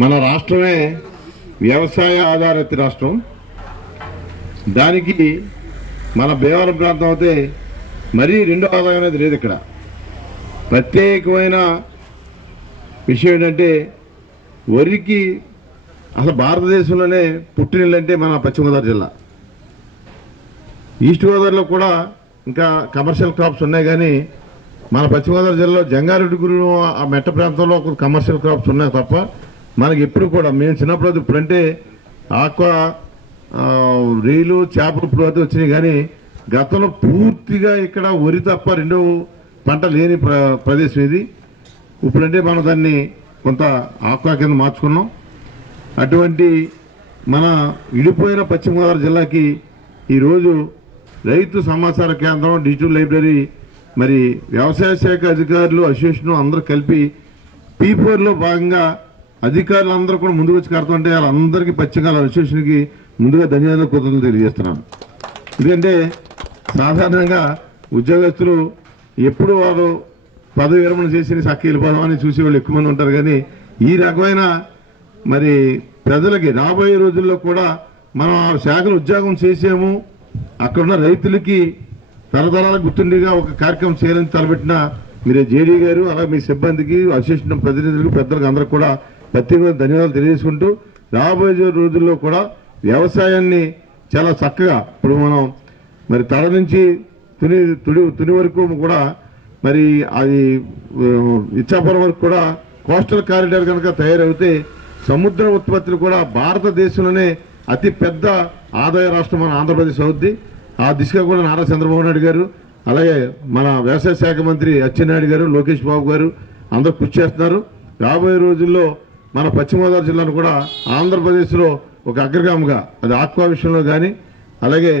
మన రాష్ట్రమే వ్యవసాయ ఆధారిత రాష్ట్రం. దానికి మన భీమవరం ప్రాంతం అయితే మరీ రెండో ఆదాయం అనేది లేదు. ఇక్కడ ప్రత్యేకమైన విషయం ఏంటంటే వరికి అసలు భారతదేశంలోనే పుట్టినిల్లంటే మన పశ్చిమ గోదావరి జిల్లా. ఈస్ట్ గోదావరిలో కూడా ఇంకా కమర్షియల్ క్రాప్స్ ఉన్నాయి, కానీ మన పశ్చిమ గోదావరి జిల్లాలో జంగారెడ్డిగూడెం ఆ మెట్ట ప్రాంతంలో కమర్షియల్ క్రాప్స్ ఉన్నాయి తప్ప మనకి ఎప్పుడు కూడా మేము చిన్నప్పుడు ఇప్పుడంటే ఆక్వా రీలు చేపలు ఇప్పుడు అయితే వచ్చినాయి, కానీ గతంలో పూర్తిగా ఇక్కడ వరి తప్ప రెండో పంట లేని ప్రదేశం ఇది. ఇప్పుడంటే మనం దాన్ని కొంత ఆక్వా కింద మార్చుకున్నాం. అటువంటి మన ఇడిపోయిన పశ్చిమ గోదావరి జిల్లాకి ఈరోజు రైతు సమాచార కేంద్రం, డిజిటల్ లైబ్రరీ, మరి వ్యవసాయ శాఖ అధికారులు అసోసియేషన్ అందరూ కలిపి P4లో భాగంగా అధికారులు అందరూ కూడా ముందుకు వచ్చి కడుతుంటే వాళ్ళందరికీ పశ్చిమ అసోసియేషన్కి ముందుగా ధన్యవాదాలు కృతజ్ఞతలు తెలియజేస్తున్నాను. ఎందుకంటే సాధారణంగా ఉద్యోగస్తులు ఎప్పుడు వారు పదవి విరమణ చేసి చక్క వెళ్ళిపోదామని చూసే వాళ్ళు ఎక్కువ మంది ఉంటారు, కానీ ఈ రకమైన మరి ప్రజలకి రాబోయే రోజుల్లో కూడా మనం ఆ శాఖలు ఉద్యోగం చేసాము, అక్కడున్న రైతులకి తరతరాలకు గుర్తుండిగా ఒక కార్యక్రమం చేయాలని తలపెట్టిన మీరు జేడీ గారు, అలాగే మీ సిబ్బందికి, అసోసియేషన్ ప్రతినిధులకు, పెద్దలకు అందరికి కూడా ప్రత్యేకంగా ధన్యవాదాలు తెలియజేసుకుంటూ రాబోయే రోజుల్లో కూడా వ్యవసాయాన్ని చాలా చక్కగా ఇప్పుడు మనం మరి తల నుంచి తుని వరకు కూడా మరి అది ఇచ్చాపురం వరకు కూడా కోస్టల్ కారిడార్ కనుక తయారవుతే సముద్ర ఉత్పత్తులు కూడా భారతదేశంలోనే అతి పెద్ద ఆదాయ రాష్ట్రం మన ఆంధ్రప్రదేశ్ అవుద్ది. ఆ దిశగా కూడా నారా చంద్రబాబు నాయుడు గారు, అలాగే మన వ్యవసాయ శాఖ మంత్రి అచ్చెన్నాయుడు గారు, లోకేష్ బాబు గారు అందరూ కృషి చేస్తున్నారు. రాబోయే రోజుల్లో మన పశ్చిమ గోదావరి జిల్లాను కూడా ఆంధ్రప్రదేశ్లో ఒక అగ్రగామిగా, అది ఆక్వా విషయంలో కానీ, అలాగే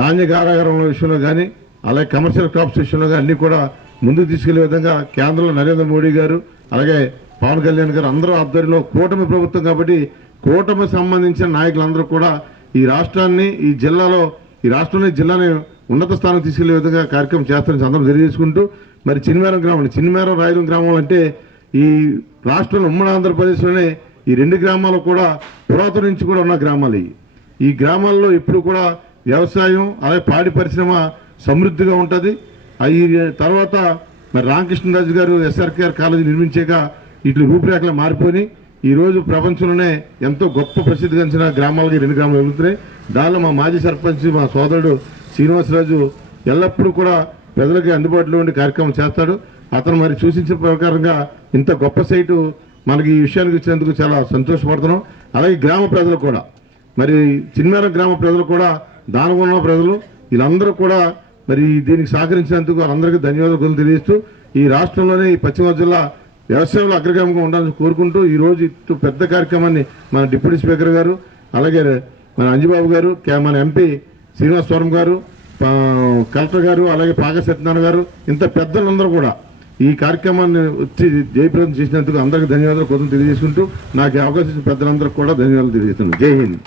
ధాన్య కారాగారంలో విషయంలో కానీ, అలాగే కమర్షియల్ క్రాప్స్ విషయంలో కానీ అన్ని కూడా ముందుకు తీసుకెళ్లే విధంగా కేంద్రంలో నరేంద్ర మోడీ గారు, అలాగే పవన్ కళ్యాణ్ గారు అందరూ ఆధ్వర్యంలో కూటమి ప్రభుత్వం కాబట్టి కూటమి సంబంధించిన నాయకులందరూ కూడా ఈ రాష్ట్రాన్ని, ఈ జిల్లాని ఉన్నత స్థానం తీసుకెళ్లే విధంగా కార్యక్రమం చేస్తారని అందరూ తెలియజేసుకుంటూ, మరి చిన్నమేరం రాయలం గ్రామం అంటే ఈ రాష్ట్రంలో ఉమ్మడి ఆంధ్రప్రదేశ్లోనే ఈ రెండు గ్రామాలు కూడా పురాతన నుంచి కూడా ఉన్న గ్రామాలు. ఈ గ్రామాల్లో ఎప్పుడు కూడా వ్యవసాయం, అలాగే పాడి పరిశ్రమ సమృద్ధిగా ఉంటుంది. ఈ తర్వాత మరి రామకృష్ణరాజు గారు SRKR కాలేజీ నిర్మించాక ఇట్లా రూపురేఖలు మారిపోయి ఈరోజు ప్రపంచంలోనే ఎంతో గొప్ప ప్రసిద్ధిగాంచిన గ్రామాలకి రెండు గ్రామాలు వెలుగుతున్నాయి. దానిలో మా మాజీ సర్పంచ్, మా సోదరుడు శ్రీనివాసరాజు ఎల్లప్పుడూ కూడా ప్రజలకి అందుబాటులో ఉండి కార్యక్రమం చేస్తాడు. అతను మరి సూచించిన ప్రకారంగా ఇంత గొప్ప సైటు మనకి ఈ విషయానికి ఇచ్చినందుకు చాలా సంతోషపడుతున్నాం. అలాగే గ్రామ ప్రజలు కూడా, మరి చిన్మేరం గ్రామ ప్రజలు కూడా, దానగుణ ప్రజలు, వీళ్ళందరూ కూడా మరి దీనికి సహకరించినందుకు వాళ్ళందరికీ ధన్యవాదాలు తెలియజేస్తూ ఈ రాష్ట్రంలోనే ఈ పశ్చిమ జిల్లా వ్యవసాయంలో అగ్రగామిగా ఉండాలని కోరుకుంటూ ఈరోజు ఇటు పెద్ద కార్యక్రమాన్ని మన డిప్యూటీ స్పీకర్ గారు, అలాగే మన అంజిబాబు గారు, మన MP శ్రీనివాసవరం గారు, కలెక్టర్ గారు, అలాగే పాక సత్యనారాయణ గారు, ఇంత పెద్దలందరూ కూడా ఈ కార్యక్రమాన్ని వచ్చి జయప్రదం చేసినందుకు అందరికీ ధన్యవాదాలు తెలియజేసుకుంటూ నాకు అవకాశం ఇచ్చిన పెద్దలందరికీ కూడా ధన్యవాదాలు తెలియజేస్తున్నాను. జై హింద్.